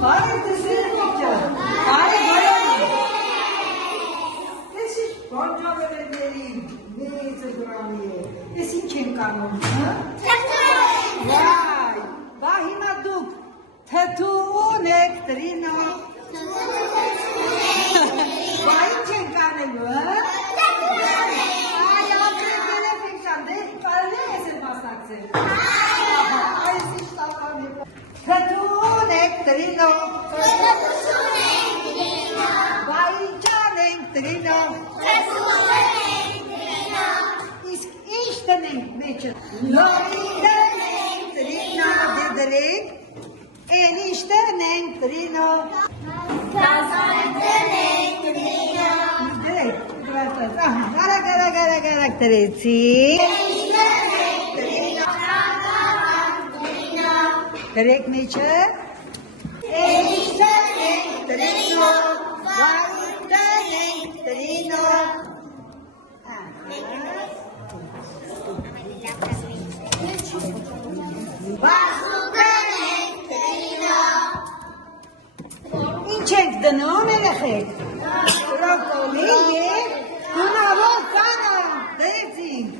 Բարև դեսեր միկյա, բարև բարև։ Ես ինչ բանջավերների մեծը դրանի է, ես ինչ եմ կանում, վայ, բա հիմա դուք թթու ունեք տրինո, բա ինչ են կանելու, այ ապրեք երեկ եք կան, դե կարել է ես են մասնակցել, այս ինչ տական է, թթու ունեք տրինո, բա ինչ անենք տրինո, իսկ ինչ տնենք մեջը, լորին տնենք տրինո, դրդրեք, են ինչ տնենք տրինո, Կազան տնենք տրինո, դրեք, արագ տրեցի, դրեք մեջը, են ինչ տնենք տրինո, վարին տնենք տրինո, ինչ ենք դնում երեխեք, բրոկոլի և գունավոր ծանր դրեցինք,